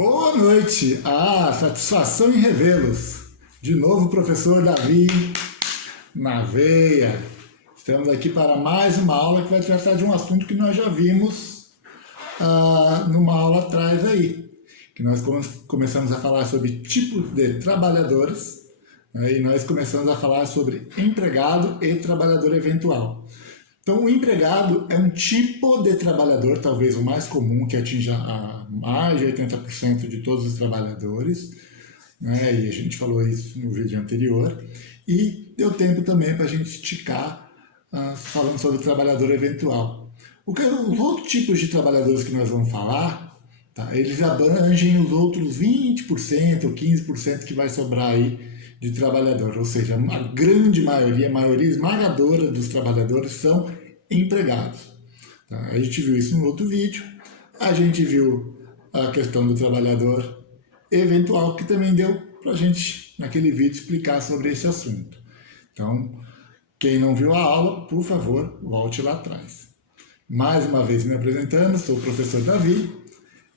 Boa noite! Satisfação em revê-los. De novo, professor Davi na veia. Estamos aqui para mais uma aula que vai tratar de um assunto que nós já vimos numa aula atrás aí. Que nós começamos a falar sobre tipos de trabalhadores, né, e nós começamos a falar sobre empregado e trabalhador eventual. Então, o empregado é um tipo de trabalhador, talvez o mais comum, que atinja a mais de 80% de todos os trabalhadores, né? E a gente falou isso no vídeo anterior. E deu tempo também para a gente esticar falando sobre o trabalhador eventual. Os outros tipos de trabalhadores que nós vamos falar, tá? Eles abrangem os outros 20% ou 15% que vai sobrar aí de trabalhador, ou seja, a grande maioria, a maioria esmagadora dos trabalhadores são empregados. Tá? A gente viu isso no outro vídeo, a gente viu a questão do trabalhador eventual, que também deu para a gente, naquele vídeo, explicar sobre esse assunto. Então, quem não viu a aula, por favor, volte lá atrás. Mais uma vez me apresentando, sou o professor Davi.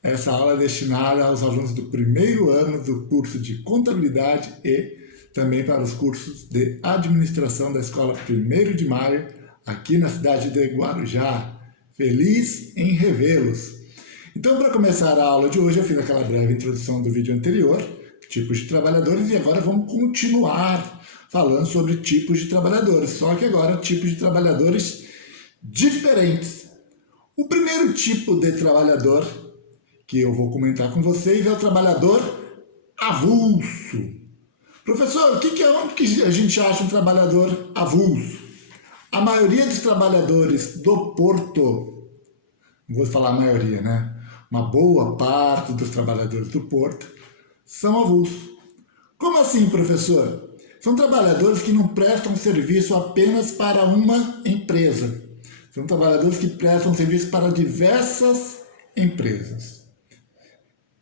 Essa aula é destinada aos alunos do primeiro ano do curso de Contabilidade e também para os cursos de Administração da Escola 1º de Maio, aqui na cidade de Guarujá. Feliz em revê-los! Então, para começar a aula de hoje, eu fiz aquela breve introdução do vídeo anterior, tipos de trabalhadores, e agora vamos continuar falando sobre tipos de trabalhadores, só que agora tipos de trabalhadores diferentes. O primeiro tipo de trabalhador que eu vou comentar com vocês é o trabalhador avulso. Professor, onde que a gente acha um trabalhador avulso? A maioria dos trabalhadores do porto, não vou falar a maioria, né? Uma boa parte dos trabalhadores do porto são avulsos. Como assim, professor? São trabalhadores que não prestam serviço apenas para uma empresa. São trabalhadores que prestam serviço para diversas empresas.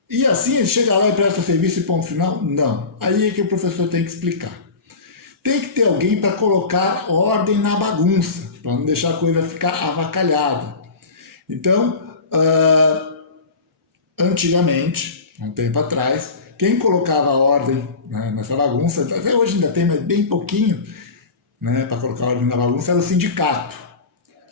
E assim ele chega lá e presta serviço e ponto final? Não. Aí é que o professor tem que explicar. Tem que ter alguém para colocar ordem na bagunça, para não deixar a coisa ficar avacalhada. Então, antigamente, um tempo atrás, quem colocava ordem, né, nessa bagunça, até hoje ainda tem, mas bem pouquinho, né, para colocar ordem na bagunça, era o sindicato.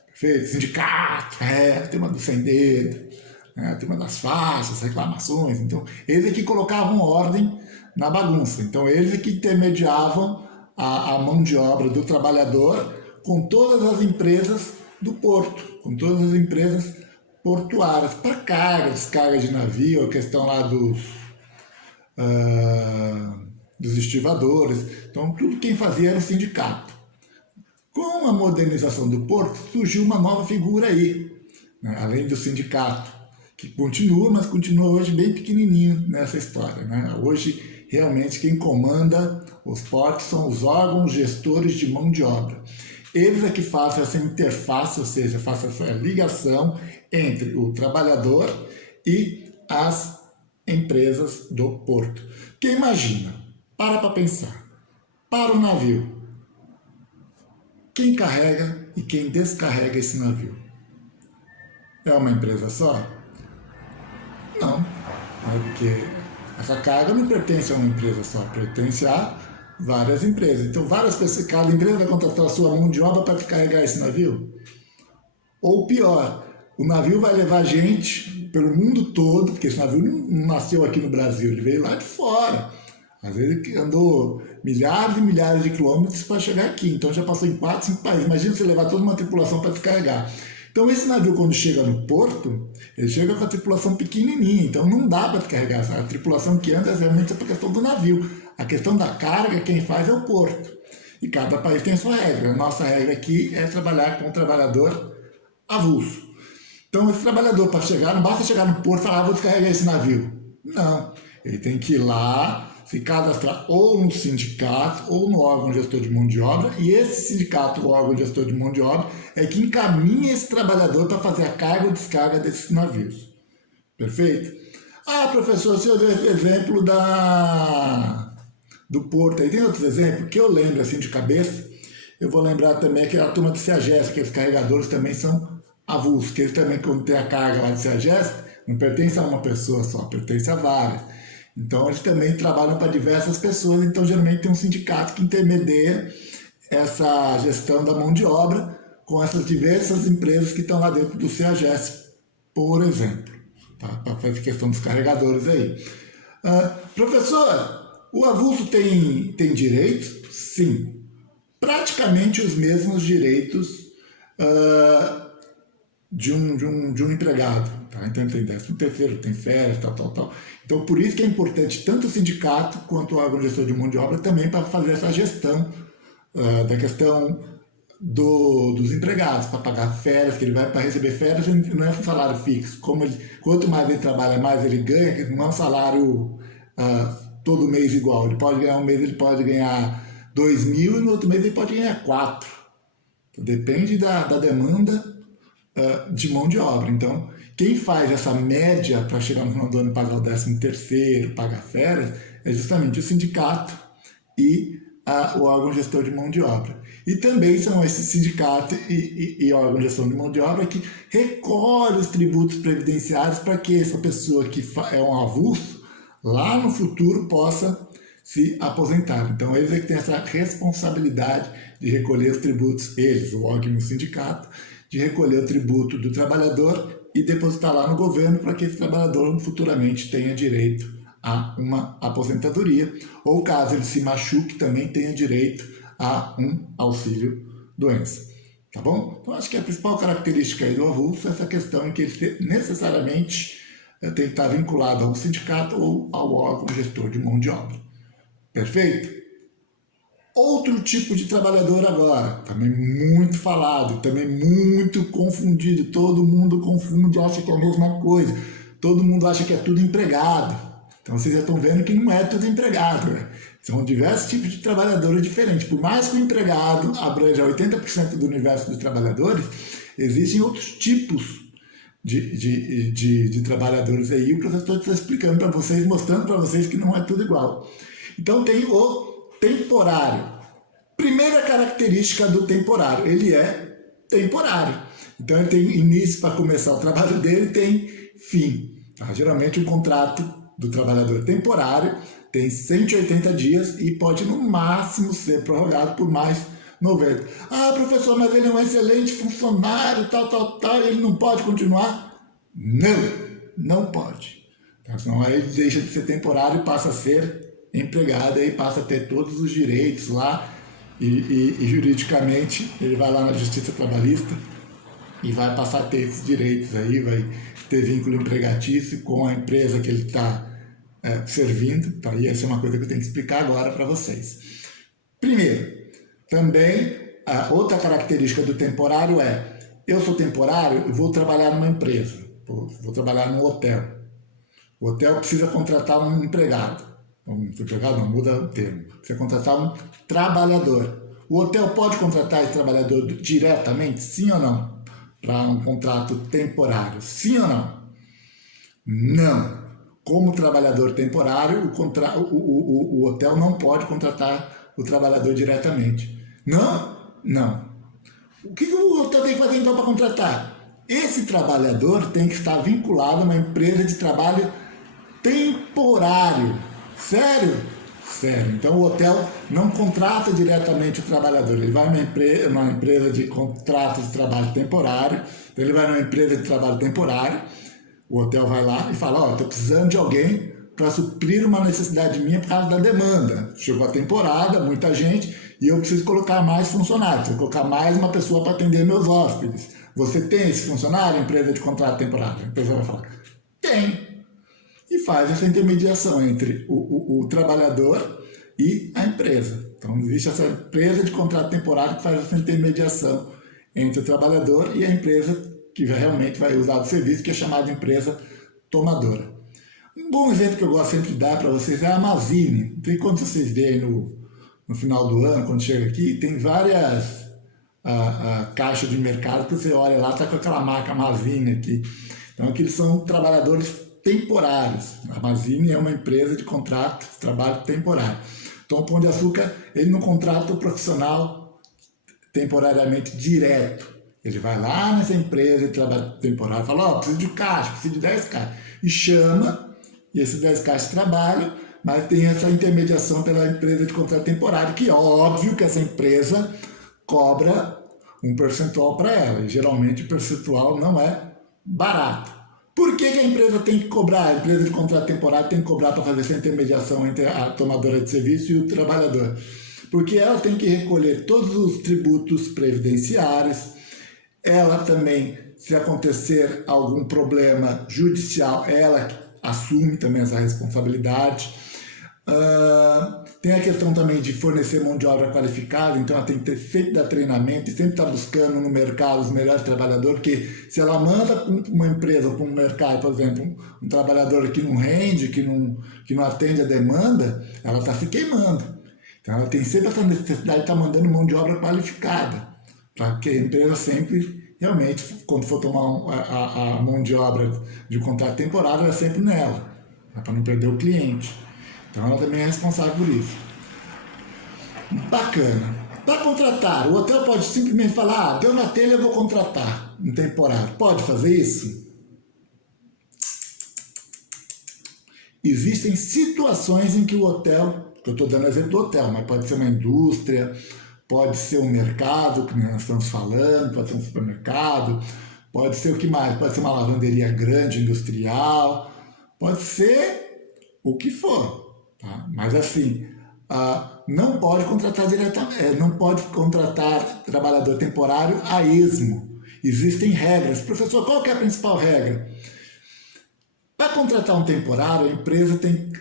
Perfeito? Sindicato, a turma do sem dedo, a turma das faixas, reclamações. Então, eles é que colocavam ordem na bagunça. Então, eles é que intermediavam a mão de obra do trabalhador com todas as empresas do porto, com todas as empresas portuárias, para carga, descarga de navio, a questão lá dos estivadores. Então, tudo quem fazia era o sindicato. Com a modernização do porto, surgiu uma nova figura aí, né? Além do sindicato, que continua, mas continua hoje bem pequenininho nessa história, né? Hoje, realmente, quem comanda os portos são os órgãos gestores de mão de obra. Eles é que fazem essa interface, ou seja, fazem essa ligação entre o trabalhador e as empresas do porto. Porque imagina, para pensar, para o navio, quem carrega e quem descarrega esse navio? É uma empresa só? Não, porque essa carga não pertence a uma empresa só, pertence a várias empresas. Então, várias pessoas, cada empresa vai contratar a sua mão de obra para descarregar esse navio. Ou pior, o navio vai levar gente pelo mundo todo, porque esse navio não nasceu aqui no Brasil, ele veio lá de fora. Às vezes ele andou milhares e milhares de quilômetros para chegar aqui, então já passou em 4, 5 países. Imagina você levar toda uma tripulação para descarregar. Então esse navio, quando chega no porto, ele chega com a tripulação pequenininha, então não dá para descarregar. A tripulação que anda realmente é por questão do navio. A questão da carga, quem faz é o porto. E cada país tem sua regra. A nossa regra aqui é trabalhar com o trabalhador avulso. Então esse trabalhador, para chegar, não basta chegar no porto e falar, vou descarregar esse navio. Não, ele tem que ir lá, se cadastrar ou no sindicato ou no órgão gestor de mão de obra, e esse sindicato ou órgão gestor de mão de obra é que encaminha esse trabalhador para fazer a carga ou descarga desses navios. Perfeito? Professor, o senhor deu esse exemplo do porto. Aí tem outros exemplos que eu lembro assim de cabeça. Eu vou lembrar também que a turma do CEAGESP, que os carregadores também são avulsos, que eles também, quando tem a carga lá do CEAGESP, não pertence a uma pessoa só, pertence a várias. Então eles também trabalham para diversas pessoas, então geralmente tem um sindicato que intermedia essa gestão da mão de obra com essas diversas empresas que estão lá dentro do CEAGES, por exemplo, tá? Para fazer questão dos carregadores aí. Professor, o avulso tem direitos? Sim. Praticamente os mesmos direitos de um empregado. Tá? Então tem 13º, tem férias, tal. Então por isso que é importante tanto o sindicato quanto o órgão gestor de mão de obra também para fazer essa gestão da questão dos empregados, para pagar férias, que ele vai para receber férias, não é um salário fixo. Quanto mais ele trabalha, mais ele ganha, não é um salário todo mês igual. Ele pode ganhar um mês, ele pode ganhar 2.000 e no outro mês ele pode ganhar 4. Então, depende da demanda de mão de obra. Então, quem faz essa média para chegar no final do ano e pagar o 13º, pagar férias, é justamente o sindicato e o órgão gestor de mão de obra. E também são esses sindicatos e órgão gestor de mão de obra que recolhem os tributos previdenciários para que essa pessoa que é um avulso, lá no futuro possa se aposentar. Então eles é que têm essa responsabilidade de recolher os tributos, eles, o órgão e o sindicato, de recolher o tributo do trabalhador e depositar lá no governo para que esse trabalhador futuramente tenha direito a uma aposentadoria, ou caso ele se machuque, também tenha direito a um auxílio doença. Tá bom? Então acho que a principal característica aí do avulso é essa questão em que ele necessariamente tem que estar vinculado ao sindicato ou ao órgão gestor de mão de obra. Perfeito? Outro tipo de trabalhador agora, também muito falado, também muito confundido, todo mundo confunde, acha que é a mesma coisa, todo mundo acha que é tudo empregado. Então vocês já estão vendo que não é tudo empregado, né? São diversos tipos de trabalhadores diferentes. Por mais que o empregado abranja 80% do universo dos trabalhadores, existem outros tipos de trabalhadores aí. O professor está explicando para vocês, mostrando para vocês que não é tudo igual. Então tem o temporário. Primeira característica do temporário, ele é temporário. Então ele tem início para começar o trabalho dele, tem fim. Tá? Geralmente um contrato do trabalhador temporário tem 180 dias e pode no máximo ser prorrogado por mais 90. Ah, professor, mas ele é um excelente funcionário, tal, ele não pode continuar? Não pode. Então, senão aí ele deixa de ser temporário e passa a ser empregado, aí passa a ter todos os direitos lá e juridicamente ele vai lá na Justiça Trabalhista e vai passar a ter esses direitos aí, vai ter vínculo empregatício com a empresa que ele está servindo, tá? E essa é uma coisa que eu tenho que explicar agora para vocês. Primeiro, também a outra característica do temporário é: eu sou temporário e vou trabalhar numa empresa, vou trabalhar num hotel. O hotel precisa contratar um empregado. Empregado não, muda o termo. Precisa contratar um trabalhador. O hotel pode contratar esse trabalhador diretamente, sim ou não? Para um contrato temporário, sim ou não? Não. Como trabalhador temporário, o hotel não pode contratar o trabalhador diretamente. Não. O que o hotel tem que fazer então para contratar? Esse trabalhador tem que estar vinculado a uma empresa de trabalho temporário. Sério? Sério. Então o hotel não contrata diretamente o trabalhador. Ele vai numa empresa de contrato de trabalho temporário. Então ele vai numa empresa de trabalho temporário. O hotel vai lá e fala: estou precisando de alguém para suprir uma necessidade minha por causa da demanda. Chegou a temporada, muita gente, e eu preciso colocar mais funcionários, preciso colocar mais uma pessoa para atender meus hóspedes. Você tem esse funcionário, empresa de contrato temporário? A empresa vai falar: tem. E faz essa intermediação entre o trabalhador e a empresa. Então existe essa empresa de contrato temporário que faz essa intermediação entre o trabalhador e a empresa que realmente vai usar o serviço, que é chamada de empresa tomadora. Um bom exemplo que eu gosto sempre de dar para vocês é a Amazine. Então, quando vocês veem no final do ano, quando chega aqui, tem várias caixas de mercado que você olha lá, está com aquela marca Amazine aqui. Então, aqui eles são trabalhadores temporários. A Amazine é uma empresa de contrato de trabalho temporário. Então, o Pão de Açúcar, ele não contrata o profissional temporariamente direto. Ele vai lá nessa empresa de trabalho temporário e fala: preciso de caixa, preciso de 10 caixas. e chama esses 10 caixas de trabalho, mas tem essa intermediação pela empresa de contrato temporário, que é óbvio que essa empresa cobra um percentual para ela, e geralmente o percentual não é barato. Por que a empresa tem que cobrar, a empresa de contrato temporário tem que cobrar para fazer essa intermediação entre a tomadora de serviço e o trabalhador? Porque ela tem que recolher todos os tributos previdenciários, ela também, se acontecer algum problema judicial, ela assume também essa responsabilidade. Tem a questão também de fornecer mão de obra qualificada, então ela tem que sempre dar treinamento e sempre estar buscando no mercado os melhores trabalhadores, porque se ela manda uma empresa para um mercado, por exemplo, um trabalhador que não rende, que não atende a demanda, ela está se queimando. Então ela tem sempre essa necessidade de estar mandando mão de obra qualificada, para que a empresa sempre, realmente, quando for tomar a mão de obra de contrato temporário, é sempre nela, para não perder o cliente. Então ela também é responsável por isso. Bacana. Para contratar, o hotel pode simplesmente falar, deu na telha, eu vou contratar um temporário. Pode fazer isso? Existem situações em que o hotel, eu estou dando exemplo do hotel, mas pode ser uma indústria, pode ser um mercado, que nós estamos falando, pode ser um supermercado, pode ser o que mais? Pode ser uma lavanderia grande, industrial, pode ser o que for. Tá? Mas assim, não pode contratar diretamente, não pode contratar trabalhador temporário a esmo. Existem regras. Professor, qual que é a principal regra? Para contratar um temporário, a empresa tem,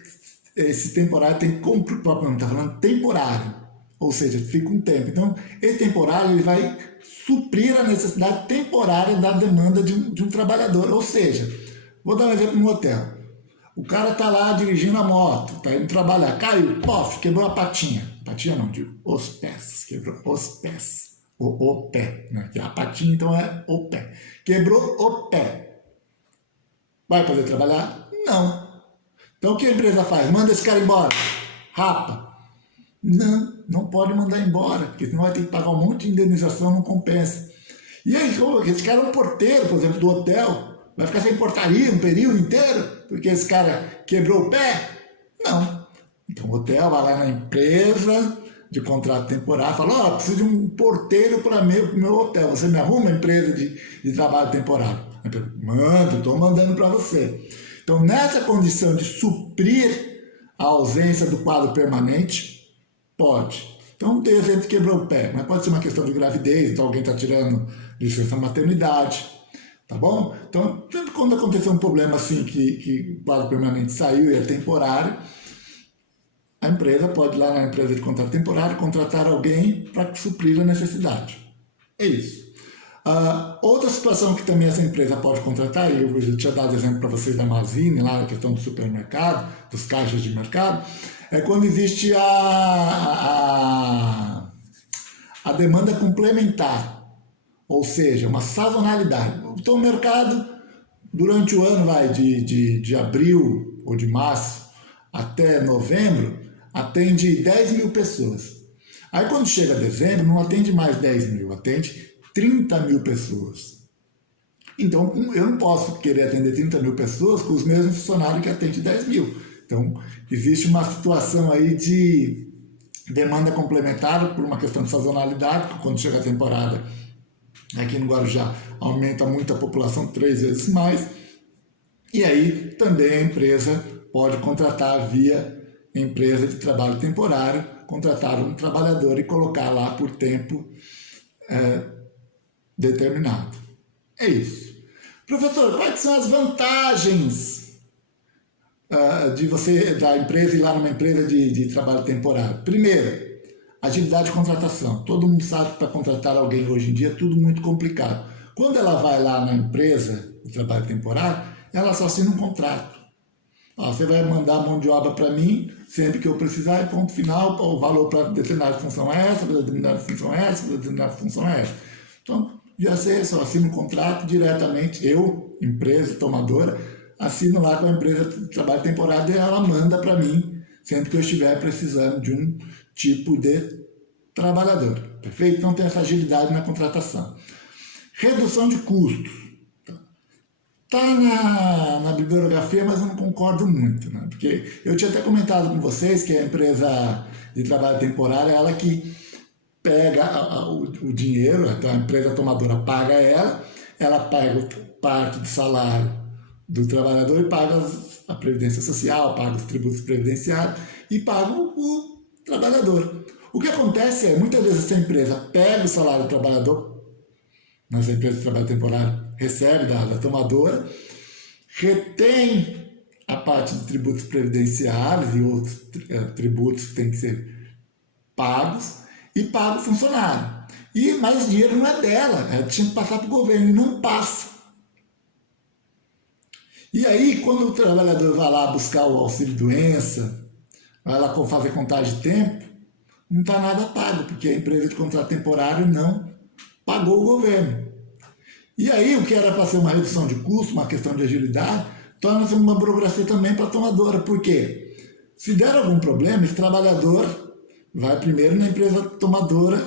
esse temporário tem que cumprir o próprio nome, está falando temporário, ou seja, fica um tempo. Então, esse temporário ele vai suprir a necessidade temporária da demanda de um trabalhador. Ou seja, vou dar um exemplo no hotel. O cara tá lá dirigindo a moto, tá indo trabalhar, caiu, pof, quebrou a patinha. Patinha não, digo, os pés, quebrou os pés. O pé, né? A patinha então é o pé. Quebrou o pé. Vai poder trabalhar? Não. Então o que a empresa faz? Manda esse cara embora. Rapa. Não pode mandar embora, porque senão vai ter que pagar um monte de indenização, não compensa. E aí, esse cara é um porteiro, por exemplo, do hotel. Vai ficar sem portaria um período inteiro? Porque esse cara quebrou o pé? Não. Então o hotel vai lá na empresa de contrato temporário e fala, preciso de um porteiro para o meu hotel. Você me arruma uma empresa de trabalho temporário? Manda, estou mandando para você. Então nessa condição de suprir a ausência do quadro permanente, pode. Então tem gente que quebrou o pé, mas pode ser uma questão de gravidez, então alguém está tirando licença maternidade. Tá bom? Então, sempre quando acontecer um problema assim que o quadro permanente saiu e é temporário, a empresa pode ir lá na empresa de contrato temporário contratar alguém para suprir a necessidade. É isso. Outra situação que também essa empresa pode contratar, e eu tinha dado exemplo para vocês da Mazine, lá na questão do supermercado, dos caixas de mercado, é quando existe a demanda complementar. Ou seja, uma sazonalidade. Então o mercado, durante o ano, vai de abril ou de março até novembro, atende 10 mil pessoas. Aí quando chega dezembro, não atende mais 10 mil, atende 30 mil pessoas. Então eu não posso querer atender 30 mil pessoas com os mesmos funcionários que atende 10 mil. Então existe uma situação aí de demanda complementar por uma questão de sazonalidade, quando chega a temporada. Aqui no Guarujá aumenta muito a população, 3 vezes mais, e aí também a empresa pode contratar via empresa de trabalho temporário, contratar um trabalhador e colocar lá por tempo determinado. É isso. Professor, quais são as vantagens da empresa ir lá numa empresa de trabalho temporário? Primeiro, agilidade de contratação. Todo mundo sabe que para contratar alguém hoje em dia é tudo muito complicado. Quando ela vai lá na empresa de trabalho temporário, ela só assina um contrato. Você vai mandar a mão de obra para mim, sempre que eu precisar, e ponto final, o valor para determinada função é essa, para determinada função é essa, para determinada função é essa. Então, já sei, só assino um contrato diretamente, eu, empresa, tomadora, assino lá com a empresa de trabalho temporário e ela manda para mim, sempre que eu estiver precisando de um tipo de trabalhador. Perfeito? Então tem essa agilidade na contratação. Redução de custos. Tá na bibliografia, mas eu não concordo muito, né? Porque eu tinha até comentado com vocês que a empresa de trabalho temporário é ela que pega o dinheiro, então a empresa tomadora paga ela paga parte do salário do trabalhador e paga a previdência social, paga os tributos previdenciários e paga o trabalhador. O que acontece é, muitas vezes essa empresa pega o salário do trabalhador, nessa empresa de trabalho temporário, recebe da tomadora, retém a parte de tributos previdenciários e outros tributos que têm que ser pagos e paga o funcionário. Mas o dinheiro não é dela, ela tinha que passar para o governo e não passa. E aí, quando o trabalhador vai lá buscar o auxílio-doença, vai lá fazer contagem de tempo, não está nada pago, porque a empresa de contrato temporário não pagou o governo. E aí, o que era para ser uma redução de custo, uma questão de agilidade, torna-se uma burocracia também para a tomadora. Por quê? Se der algum problema, esse trabalhador vai primeiro na empresa tomadora,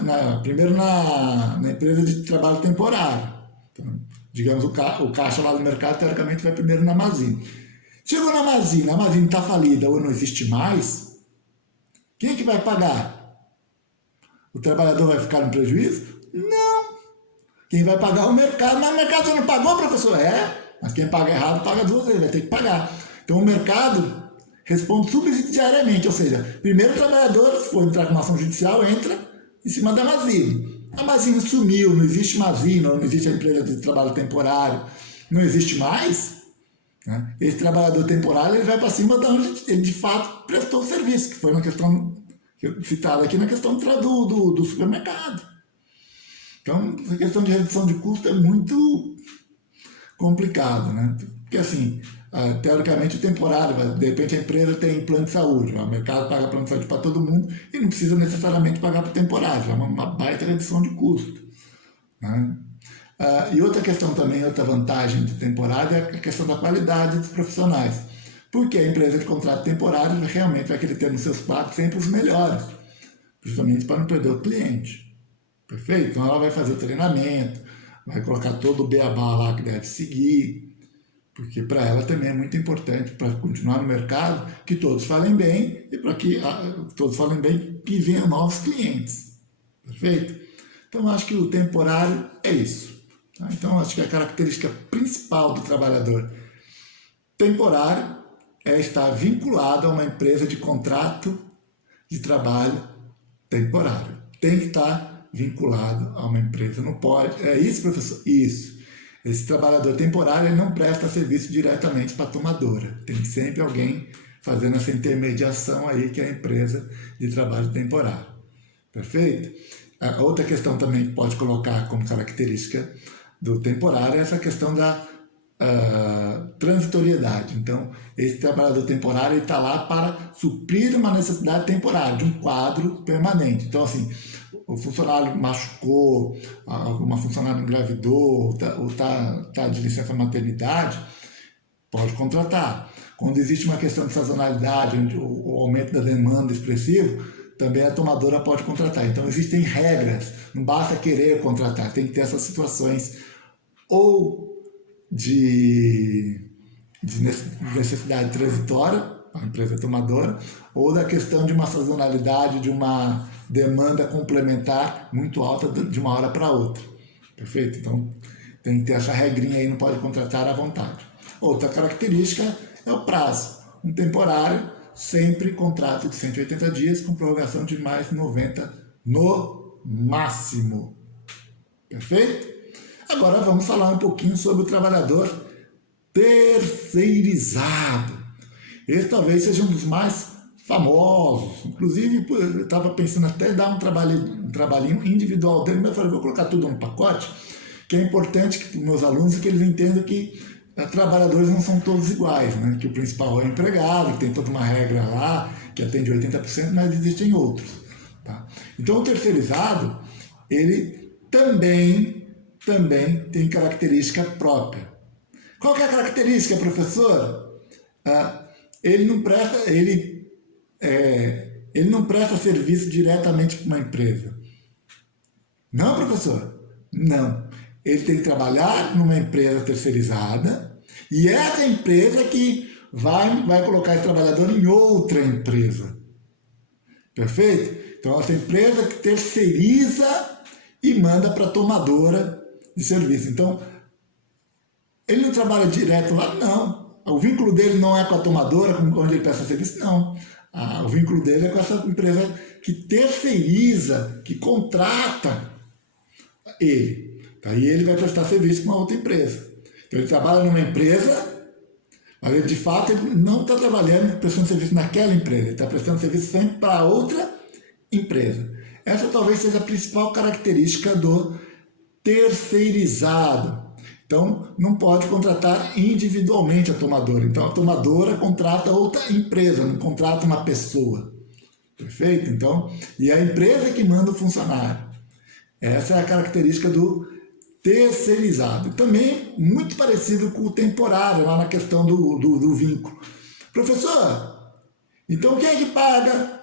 primeiro na empresa de trabalho temporário. Então, digamos, o caixa lá do mercado, teoricamente, vai primeiro na Mazine. Chegou na Mazine, a Mazine está falida ou não existe mais, quem é que vai pagar? O trabalhador vai ficar no prejuízo? Não. Quem vai pagar é o mercado. Mas o mercado já não pagou, professor? Mas quem paga errado paga duas vezes, vai ter que pagar. Então o mercado responde subsidiariamente, ou seja, primeiro o trabalhador, se for entrar com uma ação judicial, entra em cima da Mazine. A Mazine sumiu, não existe Mazine, não existe a empresa de trabalho temporário, não existe mais. Né? Esse trabalhador temporário ele vai para cima de onde ele de fato prestou o serviço, que foi na questão citada aqui na questão do supermercado. Então, essa questão de redução de custo é muito complicado, né? Porque assim, teoricamente o temporário, de repente a empresa tem plano de saúde, o mercado paga plano de saúde para todo mundo e não precisa necessariamente pagar para o temporário, é uma baita redução de custo. Né? E outra questão também, outra vantagem do temporário é a questão da qualidade dos profissionais. Porque a empresa de contrato temporário realmente vai querer ter nos seus quadros sempre os melhores, justamente para não perder o cliente. Perfeito? Então ela vai fazer o treinamento, vai colocar todo o beabá lá que deve seguir, porque para ela também é muito importante, para continuar no mercado, que todos falem bem e para que todos falem bem que venham novos clientes. Perfeito? Então acho que o temporário é isso. Tá? Então acho que a característica principal do trabalhador temporário é estar vinculado a uma empresa de contrato de trabalho temporário. Tem que estar vinculado a uma empresa. Não pode. É isso, professor? Isso. Esse trabalhador temporário ele não presta serviço diretamente para a tomadora. Tem sempre alguém fazendo essa intermediação aí, que é a empresa de trabalho temporário. Perfeito? A outra questão também que pode colocar como característica do temporário é essa questão da transitoriedade. Então, esse trabalhador temporário está lá para suprir uma necessidade temporária, de um quadro permanente. Então, assim, o funcionário machucou, uma funcionária engravidou, ou está de licença maternidade, pode contratar. Quando existe uma questão de sazonalidade, o aumento da demanda expressivo, também a tomadora pode contratar. Então, existem regras, não basta querer contratar, tem que ter essas situações ou de necessidade transitória, a empresa tomadora, ou da questão de uma sazonalidade, de uma demanda complementar muito alta de uma hora para outra. Perfeito? Então, tem que ter essa regrinha aí, não pode contratar à vontade. Outra característica é o prazo. Um temporário, sempre contrato de 180 dias, com prorrogação de mais 90 no máximo. Perfeito? Agora vamos falar um pouquinho sobre o trabalhador terceirizado. Esse talvez seja um dos mais famosos. Inclusive, eu estava pensando até dar um trabalhinho individual dele, mas eu falei, vou colocar tudo num pacote, que é importante para os meus alunos que eles entendam que trabalhadores não são todos iguais, né? Que o principal é o empregado, que tem toda uma regra lá, que atende 80%, mas existem outros. Tá? Então, o terceirizado, ele também tem característica própria. Qual que é a característica, professor? Ele não presta serviço diretamente para uma empresa. Não, professor? Não. Ele tem que trabalhar numa empresa terceirizada E essa empresa que vai colocar esse trabalhador em outra empresa. Perfeito? Então, essa empresa que terceiriza e manda para a tomadora de serviço. Então, ele não trabalha direto lá? Não. O vínculo dele não é com a tomadora, onde ele presta serviço? Não. O vínculo dele é com essa empresa que terceiriza, que contrata ele. Tá? E ele vai prestar serviço para uma outra empresa. Então, ele trabalha numa empresa, mas ele, de fato, ele não está trabalhando, prestando serviço naquela empresa. Ele está prestando serviço sempre para outra empresa. Essa talvez seja a principal característica do terceirizado. Então, não pode contratar individualmente a tomadora. Então, a tomadora contrata outra empresa, não contrata uma pessoa. Perfeito? Então, e a empresa que manda o funcionário. Essa é a característica do terceirizado. Também muito parecido com o temporário, lá na questão do vínculo. Professor, então quem é que paga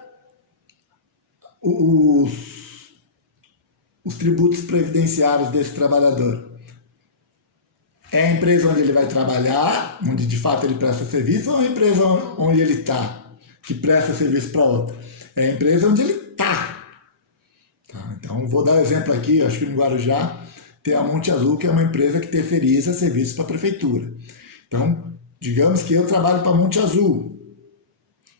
os tributos previdenciários desse trabalhador? É a empresa onde ele vai trabalhar, onde de fato ele presta serviço, ou é a empresa onde ele está, que presta serviço para outra? É a empresa onde ele está. Tá? Então, vou dar um exemplo aqui, acho que no Guarujá tem a Monte Azul, que é uma empresa que terceiriza serviços para a prefeitura. Então, digamos que eu trabalho para a Monte Azul.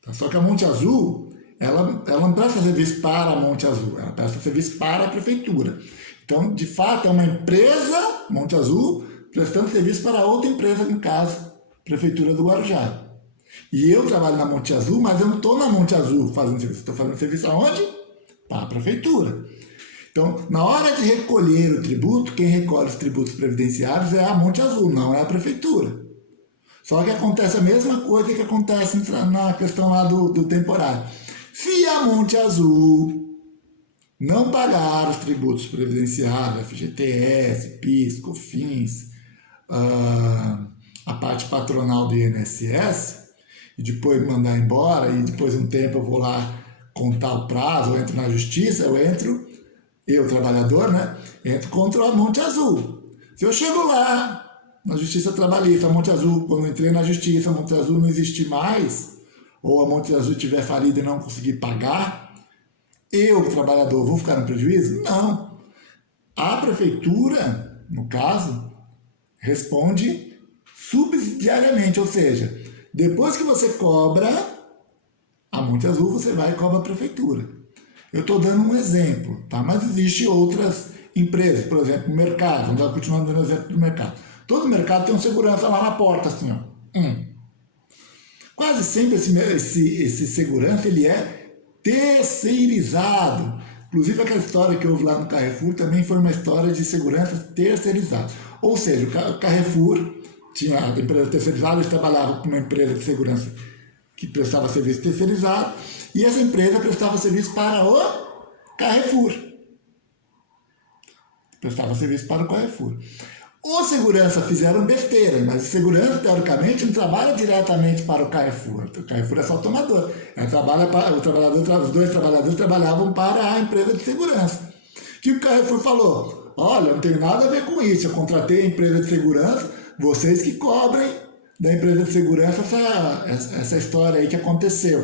Tá? Só que a Monte Azul, ela não presta serviço para a Monte Azul, ela presta serviço para a prefeitura. Então, de fato, é uma empresa, Monte Azul, prestando serviço para outra empresa, no caso, Prefeitura do Guarujá. E eu trabalho na Monte Azul, mas eu não estou na Monte Azul fazendo serviço. Estou fazendo serviço aonde? Para a Prefeitura. Então, na hora de recolher o tributo, quem recolhe os tributos previdenciários é a Monte Azul, não é a Prefeitura. Só que acontece a mesma coisa que acontece na questão lá do temporário. Se a Monte Azul não pagar os tributos previdenciários, FGTS, PIS, COFINS, a parte patronal do INSS, e depois mandar embora, e depois de um tempo eu vou lá contar o prazo, eu entro na justiça, eu trabalhador, né, entro contra a Monte Azul. Se eu chego lá, na Justiça Trabalhista, a Monte Azul, quando eu entrei na Justiça, a Monte Azul não existe mais, ou a Monte Azul tiver falido e não conseguir pagar, eu, trabalhador, vou ficar no prejuízo? Não. A Prefeitura, no caso, responde subsidiariamente, ou seja, depois que você cobra a Monte Azul, você vai e cobra a Prefeitura. Eu estou dando um exemplo, tá? Mas existem outras empresas, por exemplo, o mercado, vamos continuar dando exemplo do mercado. Todo mercado tem um segurança lá na porta, assim, ó. Quase sempre esse segurança, ele é terceirizado. Inclusive, aquela história que houve lá no Carrefour também foi uma história de segurança terceirizada. Ou seja, o Carrefour tinha a empresa terceirizada, eles trabalhavam com uma empresa de segurança que prestava serviço terceirizado, e essa empresa prestava serviço para o Carrefour. Prestava serviço para o Carrefour. Os segurança fizeram besteira, mas o segurança, teoricamente, não trabalha diretamente para o Carrefour. O Carrefour é só tomador. Os dois trabalhadores trabalhavam para a empresa de segurança. O que o Carrefour falou? Olha, não tem nada a ver com isso. Eu contratei a empresa de segurança, vocês que cobrem da empresa de segurança essa história aí que aconteceu.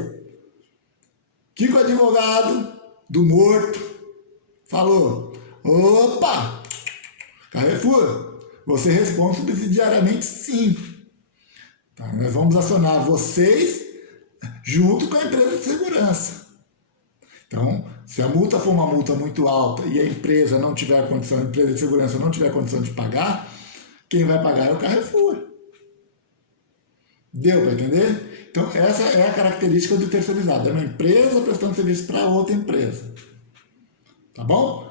O que o advogado do morto falou? Opa! Carrefour, você responde subsidiariamente sim. Tá, nós vamos acionar vocês junto com a empresa de segurança. Então, se a multa for uma multa muito alta e a empresa não tiver condição, a empresa de segurança não tiver condição de pagar, quem vai pagar é o Carrefour. Deu para entender? Então, essa é a característica do terceirizado. É uma empresa prestando serviço para outra empresa. Tá bom?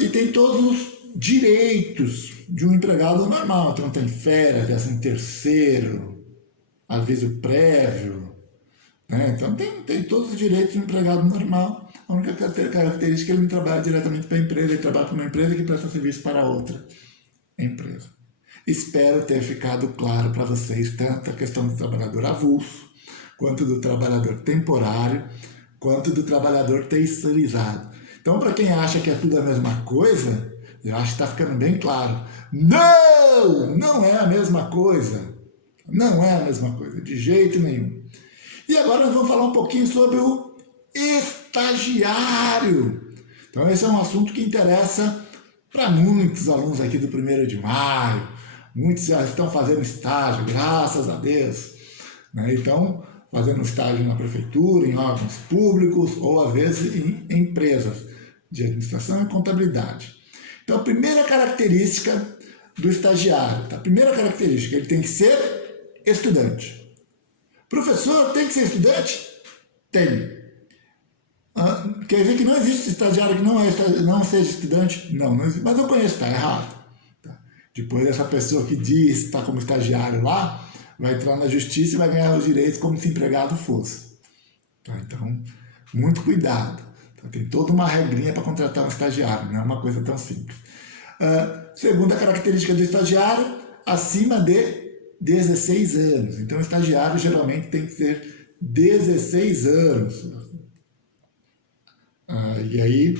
E tem todos os direitos de um empregado normal. Então tem férias, 13º, aviso prévio, né? Então tem todos os direitos de um empregado normal. A única característica é que ele não trabalha diretamente para a empresa, ele trabalha para uma empresa que presta serviço para outra empresa. Espero ter ficado claro para vocês tanto a questão do trabalhador avulso, quanto do trabalhador temporário, quanto do trabalhador terceirizado. Então, para quem acha que é tudo a mesma coisa, eu acho que está ficando bem claro. Não! Não, não é a mesma coisa. Não é a mesma coisa, de jeito nenhum. E agora nós vamos falar um pouquinho sobre o estagiário. Então esse é um assunto que interessa para muitos alunos aqui do 1º de maio. Muitos já estão fazendo estágio, graças a Deus. Né? Então, fazendo estágio na prefeitura, em órgãos públicos ou às vezes em empresas de administração e contabilidade. Então, a primeira característica do estagiário, a primeira característica, ele tem que ser estudante. Professor, tem que ser estudante? Tem. Quer dizer que não existe estagiário que não seja estudante? Não, não existe. Mas eu conheço, está errado. Tá? Depois essa pessoa que diz que está como estagiário lá, vai entrar na justiça e vai ganhar os direitos como se empregado fosse. Tá? Então, muito cuidado. Tá? Tem toda uma regrinha para contratar um estagiário, não é uma coisa tão simples. Segunda característica do estagiário, acima de 16 anos. Então, o estagiário geralmente tem que ter 16 anos. E aí,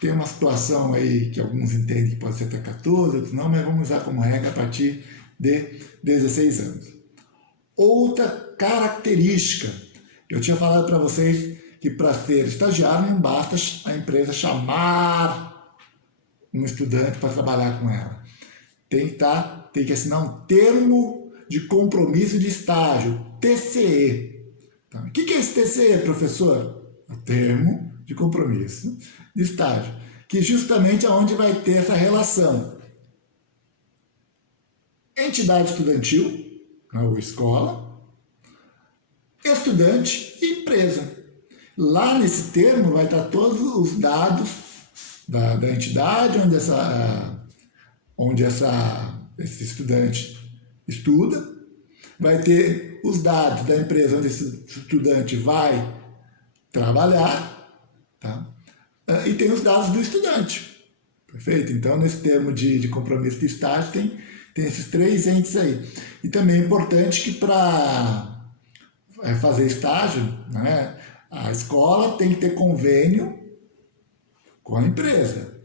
tem uma situação aí que alguns entendem que pode ser até 14, outros não, mas vamos usar como regra a partir de 16 anos. Outra característica, eu tinha falado para vocês que para ser estagiário não basta a empresa chamar um estudante para trabalhar com ela. Tem que assinar um termo de compromisso de estágio, TCE. Tá? O que é esse TCE, professor? O termo de compromisso de estágio, que justamente é onde vai ter essa relação. Entidade estudantil, ou escola, estudante e empresa. Lá nesse termo vai estar todos os dados da entidade onde esse estudante estuda, vai ter os dados da empresa onde esse estudante vai trabalhar, tá? E tem os dados do estudante. Perfeito? Então, nesse termo de compromisso de estágio, tem esses 3 entes aí. E também é importante que para fazer estágio, né, a escola tem que ter convênio com a empresa.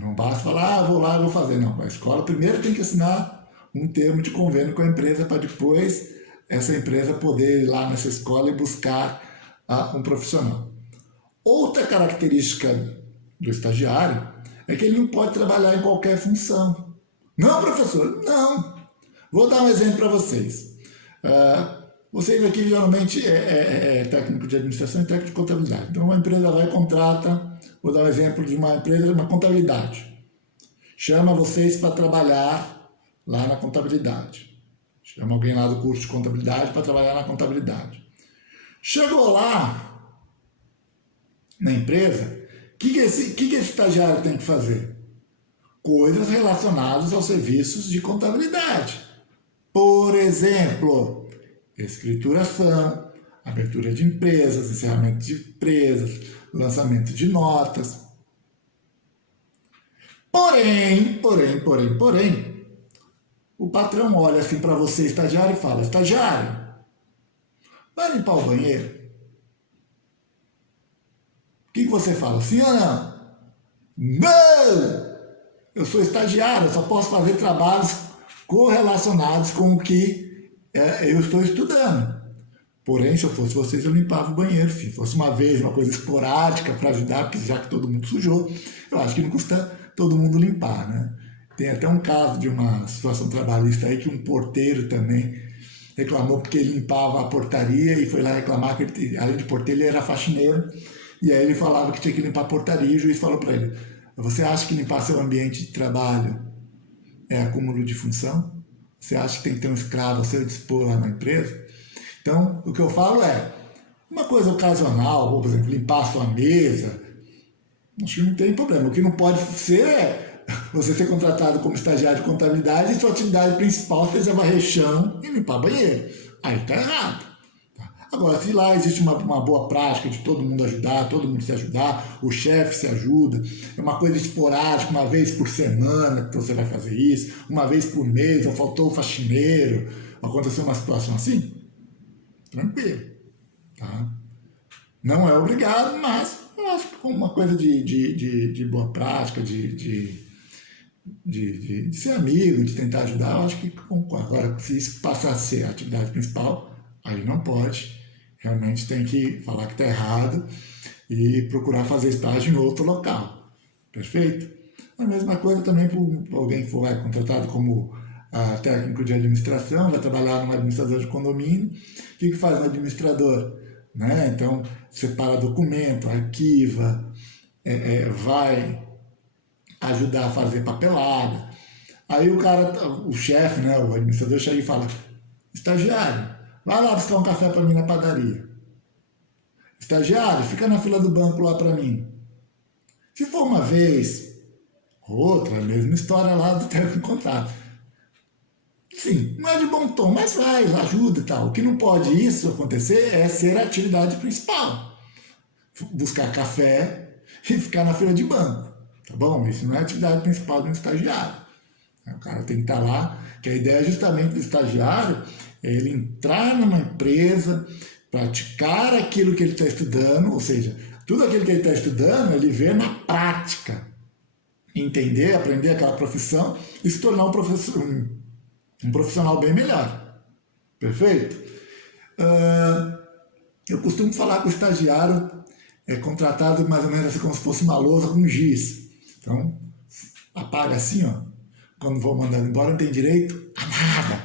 Não basta falar, vou lá, vou fazer. Não, a escola primeiro tem que assinar um termo de convênio com a empresa para depois essa empresa poder ir lá nessa escola e buscar um profissional. Outra característica do estagiário é que ele não pode trabalhar em qualquer função. Não, professor, não. Vou dar um exemplo para vocês. Vocês aqui geralmente é técnico de administração e técnico de contabilidade. Então uma empresa vai e contrata, vou dar um exemplo de uma empresa, uma contabilidade. Chama vocês para trabalhar lá na contabilidade. Chama alguém lá do curso de contabilidade para trabalhar na contabilidade. Chegou lá na empresa, o que esse estagiário tem que fazer? Coisas relacionadas aos serviços de contabilidade. Por exemplo, escrituração, abertura de empresas, encerramento de empresas, lançamento de notas. Porém, o patrão olha assim para você, estagiário, e fala: estagiário, vai limpar o banheiro? O que você fala? Sim ou não? Não! Eu sou estagiário, eu só posso fazer trabalhos correlacionados com o que eu estou estudando. Porém, se eu fosse vocês, eu limpava o banheiro. Se fosse uma vez, uma coisa esporádica para ajudar, porque já que todo mundo sujou, eu acho que não custa todo mundo limpar, né? Tem até um caso de uma situação trabalhista aí que um porteiro também reclamou porque ele limpava a portaria e foi lá reclamar que ele, além de porteiro, ele era faxineiro. E aí ele falava que tinha que limpar a portaria e o juiz falou para ele: você acha que limpar seu ambiente de trabalho é acúmulo de função? Você acha que tem que ter um escravo ao seu dispor lá na empresa? Então, o que eu falo é, uma coisa ocasional, por exemplo, limpar a sua mesa, acho que não tem problema. O que não pode ser é você ser contratado como estagiário de contabilidade e sua atividade principal seja varrer chão e limpar banheiro. Aí está errado. Agora, se lá existe uma boa prática de todo mundo ajudar, todo mundo se ajudar, o chefe se ajuda, é uma coisa esporádica, uma vez por semana que você vai fazer isso, uma vez por mês, ou faltou o faxineiro, aconteceu uma situação assim, tranquilo, tá? Não é obrigado, mas eu acho que como uma coisa de boa prática, de de ser amigo, de tentar ajudar, eu acho que concordo. Agora, se isso passar a ser a atividade principal, aí não pode. Realmente tem que falar que está errado e procurar fazer estágio em outro local. Perfeito? A mesma coisa também para alguém que for contratado como técnico de administração, vai trabalhar num administrador de condomínio. O que faz um administrador? Né? Então, separa documento, arquiva, vai ajudar a fazer papelada. Aí o cara, o chefe, né, o administrador chega e fala: estagiário, vai lá buscar um café para mim na padaria. Estagiário, fica na fila do banco lá para mim. Se for uma vez, outra, a mesma história lá do técnico contábil. Sim, não é de bom tom, mas vai, ajuda e tal. O que não pode isso acontecer é ser a atividade principal. Buscar café e ficar na fila de banco. Tá bom? Isso não é a atividade principal de um estagiário. O cara tem que estar lá, que a ideia justamente do estagiário é ele entrar numa empresa, praticar aquilo que ele está estudando, ou seja, tudo aquilo que ele está estudando, ele vê na prática. Entender, aprender aquela profissão e se tornar um profissional bem melhor. Perfeito? Eu costumo falar que o estagiário é contratado mais ou menos assim, como se fosse uma lousa com giz. Então, apaga assim, ó. Quando vou mandando embora, não tem direito a nada.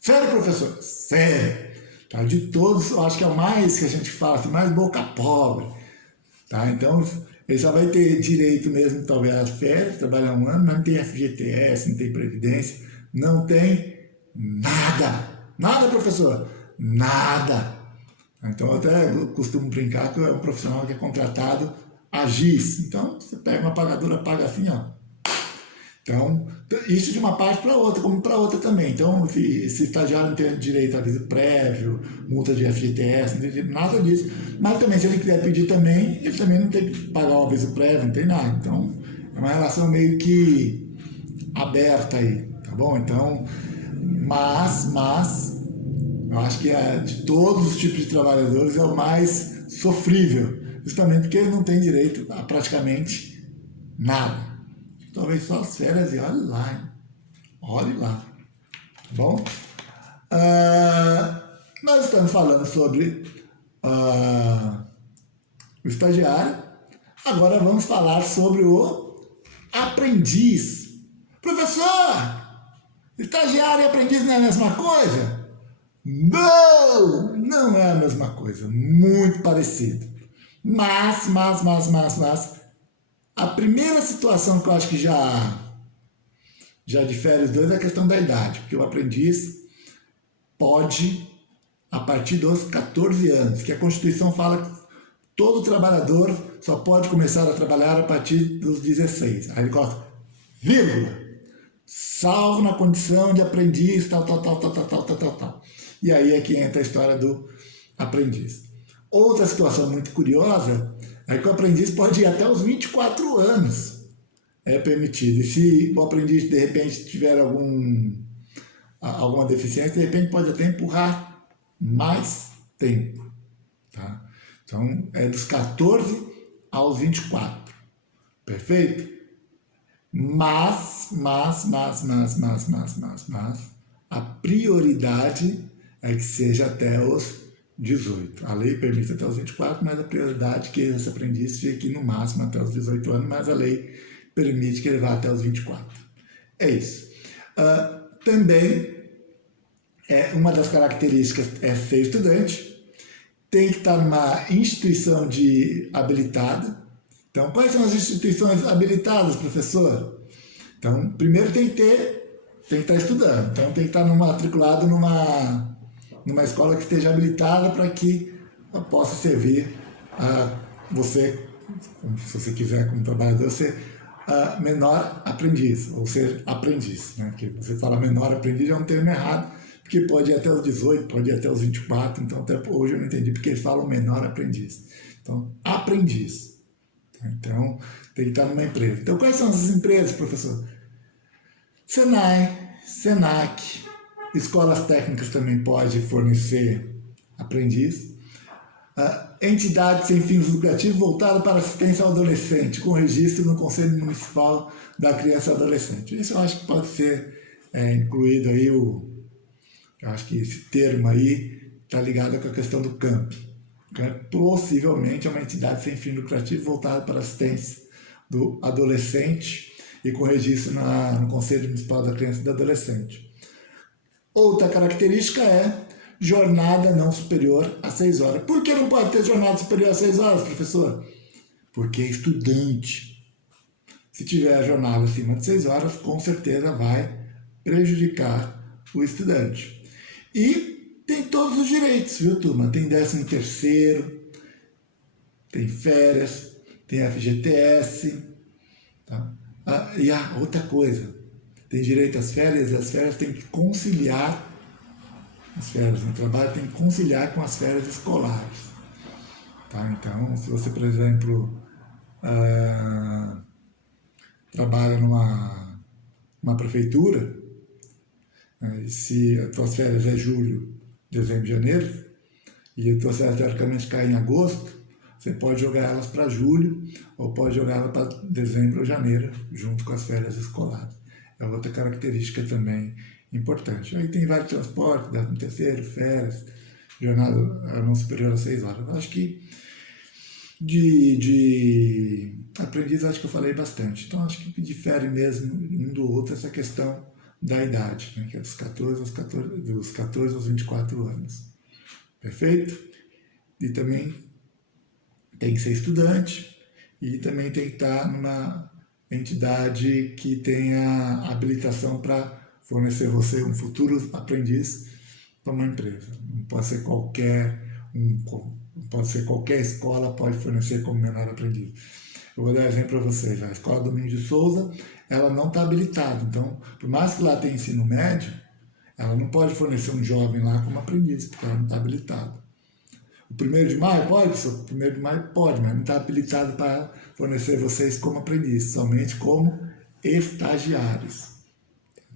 Sério, professor? Sério. Tá? De todos, eu acho que é o mais que a gente fala, assim, mais boca pobre. Tá? Então, ele só vai ter direito mesmo, talvez, às férias, trabalhar um ano, mas não tem FGTS, não tem Previdência, não tem nada. Nada, professor? Nada. Então, eu até costumo brincar que é um profissional que é contratado a giz. Então, você pega uma pagadora, paga assim, ó. Então, isso de uma parte para outra, como para outra também. Então, se estagiário não tem direito a aviso prévio, multa de FGTS, não tem nada disso. Mas também, se ele quiser pedir também, ele também não tem que pagar o aviso prévio, não tem nada. Então, é uma relação meio que aberta aí, tá bom? Então, mas eu acho que de todos os tipos de trabalhadores é o mais sofrível, justamente porque ele não tem direito a praticamente nada. Talvez só as férias e olhe lá, hein? Olhe lá. Tá bom? Nós estamos falando sobre o estagiário. Agora vamos falar sobre o aprendiz. Professor, estagiário e aprendiz não é a mesma coisa? Não, não é a mesma coisa. Muito parecido. Mas, a primeira situação que eu acho que já difere os dois é a questão da idade, porque o aprendiz pode, a partir dos 14 anos, que a Constituição fala que todo trabalhador só pode começar a trabalhar a partir dos 16. Aí ele coloca, vírgula, salvo na condição de aprendiz, tal. E aí é que entra a história do aprendiz. Outra situação muito curiosa é que o aprendiz pode ir até os 24 anos. É permitido. E se o aprendiz, de repente, tiver alguma deficiência, de repente pode até empurrar mais tempo. Tá? Então, é dos 14 aos 24. Perfeito? Mas, a prioridade é que seja até os 18. A lei permite até os 24, mas a prioridade é que esse aprendiz fique no máximo até os 18 anos, mas a lei permite que ele vá até os 24. É isso. Também, uma das características é ser estudante, tem que estar numa instituição habilitada. Então, quais são as instituições habilitadas, professor? Então, primeiro tem que estar estudando. Então, tem que estar matriculado numa escola que esteja habilitada para que possa servir a você, se você quiser, como trabalhador, ser menor aprendiz, ou ser aprendiz. Né? Porque você fala menor aprendiz é um termo errado, porque pode ir até os 18, pode ir até os 24, então até hoje eu não entendi porque eles falam menor aprendiz. Então, aprendiz. Então, tem que estar numa empresa. Então, quais são essas empresas, professor? Senai, Senac, escolas técnicas também podem fornecer aprendiz. Entidade sem fins lucrativos voltada para assistência ao adolescente, com registro no Conselho Municipal da Criança e Adolescente. Isso eu acho que pode ser incluído aí, eu acho que esse termo aí está ligado com a questão do CAMP. O CAMP possivelmente é uma entidade sem fins lucrativos voltada para assistência do adolescente e com registro no Conselho Municipal da Criança e do Adolescente. Outra característica é jornada não superior a 6 horas. Por que não pode ter jornada superior a 6 horas, professor? Porque é estudante. Se tiver jornada acima de 6 horas, com certeza vai prejudicar o estudante. E tem todos os direitos, viu, turma? Tem 13º, tem férias, tem FGTS. Tá? E outra coisa, tem direito às férias, e as férias tem que conciliar, as férias no trabalho tem que conciliar com as férias escolares. Tá? Então, se você, por exemplo, trabalha numa prefeitura, se as suas férias é julho, dezembro, janeiro, e as suas férias teoricamente caem em agosto, você pode jogar elas para julho ou pode jogar elas para dezembro ou janeiro, junto com as férias escolares. É outra característica também importante. Aí tem vários transportes, 13º, férias, jornada não superior a 6 horas. Eu acho que de aprendiz, acho que eu falei bastante. Então, acho que difere mesmo um do outro essa questão da idade, né, que é dos 14 aos 24 anos. Perfeito? E também tem que ser estudante e também tem que estar numa entidade que tenha habilitação para fornecer você um futuro aprendiz para uma empresa. Não pode ser qualquer escola pode fornecer como menor aprendiz. Eu vou dar um exemplo para vocês. A Escola Domingos de Souza, ela não está habilitada. Então, por mais que lá tenha ensino médio, ela não pode fornecer um jovem lá como aprendiz, porque ela não está habilitada. O 1º de maio pode, professor? O 1º de maio pode, mas não está habilitado para fornecer vocês como aprendiz, somente como estagiários.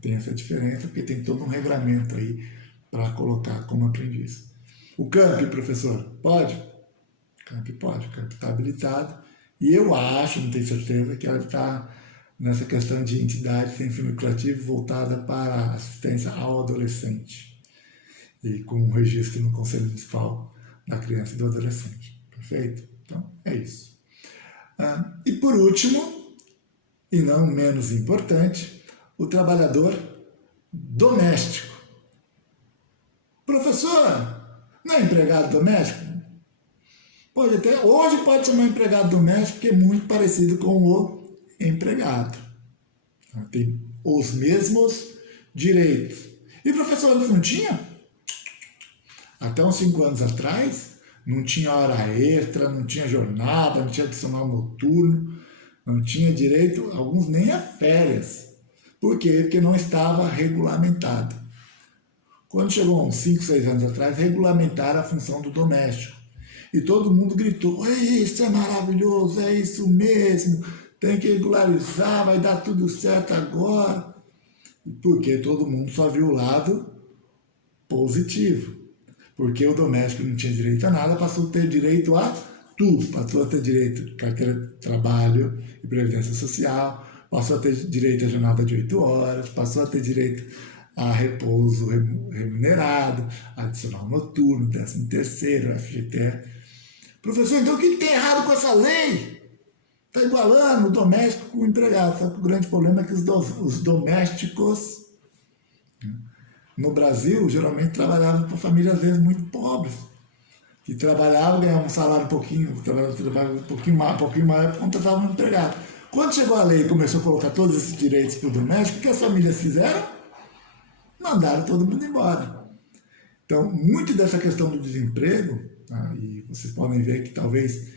Tem essa diferença, porque tem todo um regramento aí para colocar como aprendiz. O CAMP, professor, pode? O CAMP pode, o CAMP está habilitado. E eu acho, não tenho certeza, que ela está nessa questão de entidade sem fim lucrativo voltada para assistência ao adolescente e com um registro no Conselho Municipal da Criança e do Adolescente. Perfeito? Então, é isso. E por último, e não menos importante, o trabalhador doméstico. Professor, não é empregado doméstico? Hoje pode chamar empregado doméstico porque é muito parecido com o empregado. Tem os mesmos direitos. E professor, não tinha? Até uns 5 anos atrás, não tinha hora extra, não tinha jornada, não tinha adicional noturno, não tinha direito, alguns nem a férias. Por quê? Porque não estava regulamentado. Quando chegou uns 5, 6 anos atrás, regulamentaram a função do doméstico. E todo mundo gritou, isso é maravilhoso, é isso mesmo, tem que regularizar, vai dar tudo certo agora. Porque todo mundo só viu o lado positivo. Porque o doméstico não tinha direito a nada, passou a ter direito a tudo. Passou a ter direito a carteira de trabalho e previdência social, passou a ter direito a jornada de 8 horas, passou a ter direito a repouso remunerado, adicional noturno, 13º, FGTS. Professor, então o que tem errado com essa lei? Está igualando o doméstico com o empregado. Só que o grande problema é que os domésticos no Brasil geralmente trabalhavam para famílias às vezes muito pobres, que trabalhavam, ganhavam um salário um pouquinho, trabalhavam um pouquinho maior, contratavam um empregado. Quando chegou a lei e começou a colocar todos esses direitos para o doméstico, o que as famílias fizeram? Mandaram todo mundo embora. Então, muito dessa questão do desemprego, e vocês podem ver que talvez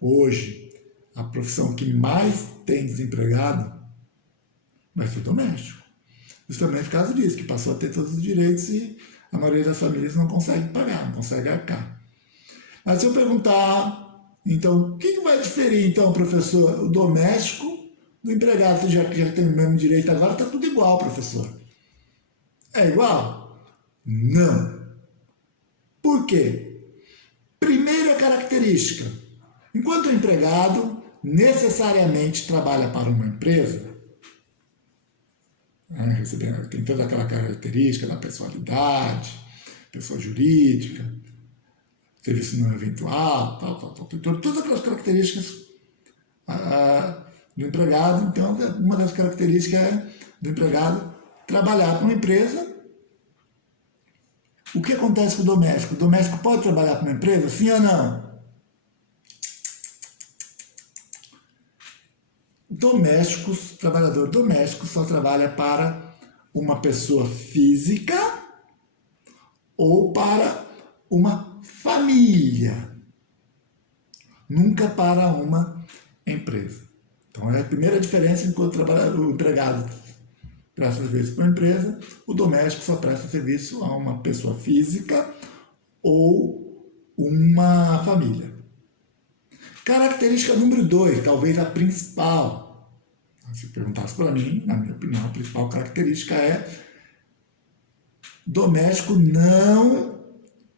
hoje a profissão que mais tem desempregado vai ser o doméstico. Justamente por causa disso, que passou a ter todos os direitos e a maioria das famílias não consegue pagar, não consegue arcar. Mas se eu perguntar, então, o que vai diferir, então, professor, o doméstico do empregado, já que já tem o mesmo direito agora, está tudo igual, professor. É igual? Não. Por quê? característica. Enquanto o empregado necessariamente trabalha para uma empresa, tem toda aquela característica da pessoalidade, pessoa jurídica, serviço não eventual, todas aquelas características do empregado. Então, uma das características é do empregado trabalhar para uma empresa. O que acontece com o doméstico? O doméstico pode trabalhar para uma empresa, sim ou não? Trabalhador doméstico só trabalha para uma pessoa física ou para uma família, nunca para uma empresa. Então é a primeira diferença. Enquanto o empregado presta serviço para uma empresa, o doméstico só presta serviço a uma pessoa física ou uma família. Característica número 2, talvez a principal. Se perguntasse para mim, na minha opinião, a principal característica é: doméstico não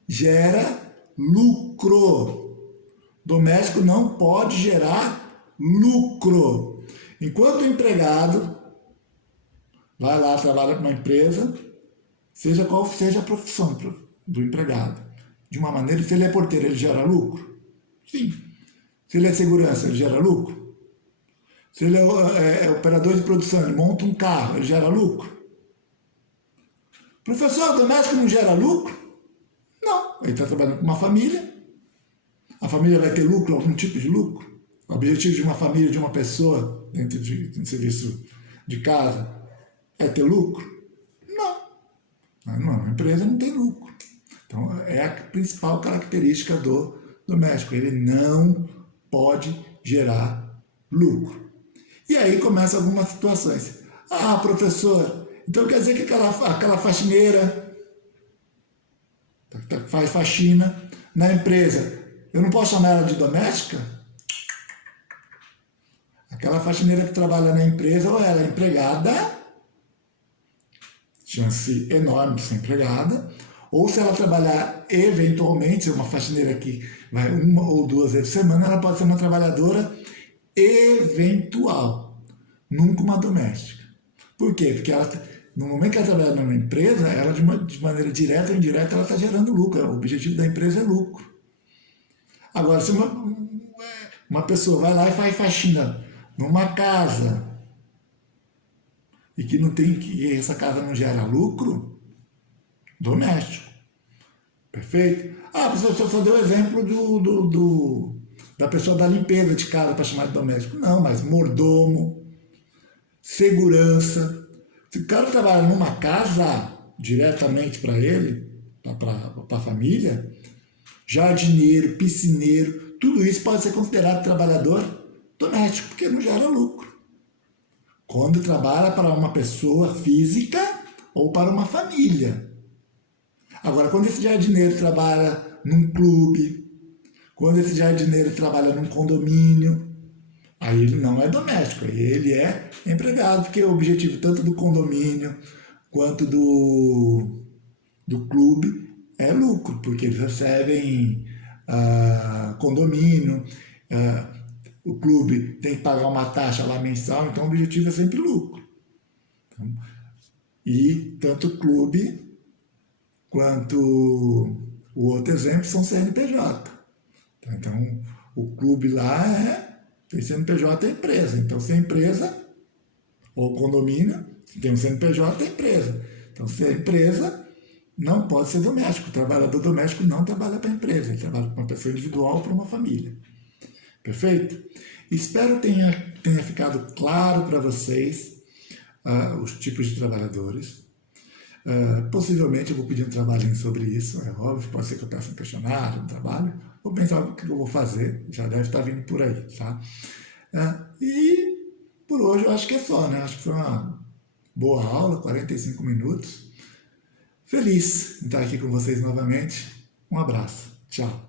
gera lucro. Doméstico não pode gerar lucro. Enquanto o empregado vai lá, trabalha para uma empresa, seja qual seja a profissão do empregado, de uma maneira, se ele é porteiro, ele gera lucro? Sim. Se ele é segurança, ele gera lucro? Se ele é operador de produção, ele monta um carro, ele gera lucro? Professor, doméstico não gera lucro? Não. Ele está trabalhando com uma família. A família vai ter lucro, algum tipo de lucro? O objetivo de uma família, de uma pessoa, dentro de um serviço de casa, é ter lucro? Não. Uma empresa não tem lucro. Então, é a principal característica do doméstico. Ele não pode gerar lucro. E aí começam algumas situações. Ah, professor, então quer dizer que aquela faxineira faz faxina na empresa, eu não posso chamar ela de doméstica? Aquela faxineira que trabalha na empresa, ou ela é empregada, chance enorme de ser empregada, ou se ela trabalhar eventualmente, se é uma faxineira que vai 1 ou 2 vezes por semana, ela pode ser uma trabalhadora eventual, nunca uma doméstica. Por quê? Porque ela, no momento que ela trabalha numa empresa, ela de maneira direta ou indireta, ela está gerando lucro. O objetivo da empresa é lucro. Agora, se uma pessoa vai lá e faz faxina numa casa e que essa casa não gera lucro, doméstico. Perfeito? Ah, professor, só deu o exemplo da pessoa da limpeza de casa para chamar de doméstico. Não, mas mordomo, segurança. Se o cara trabalha numa casa diretamente para ele, para a família, jardineiro, piscineiro, tudo isso pode ser considerado trabalhador doméstico, porque não gera lucro. Quando trabalha para uma pessoa física ou para uma família. Agora, quando esse jardineiro trabalha num clube, quando esse jardineiro trabalha num condomínio, aí ele não é doméstico, aí ele é empregado, porque o objetivo tanto do condomínio quanto do clube é lucro, porque eles recebem condomínio, o clube tem que pagar uma taxa lá mensal, então o objetivo é sempre lucro. Então, e tanto o clube quanto o outro exemplo são CNPJ. Então, o clube lá tem CNPJ é empresa. Então, se é empresa, ou condomínio, se tem um CNPJ, é empresa. Então, se é empresa, não pode ser doméstico. O trabalhador doméstico não trabalha para a empresa, ele trabalha para uma pessoa individual ou para uma família. Perfeito? Espero tenha ficado claro para vocês os tipos de trabalhadores. Possivelmente eu vou pedir um trabalhinho sobre isso, é óbvio, pode ser que eu peça um questionário, um trabalho, vou pensar o que eu vou fazer, já deve estar vindo por aí, tá? E por hoje eu acho que é só, né? Acho que foi uma boa aula, 45 minutos. Feliz em estar aqui com vocês novamente. Um abraço, tchau.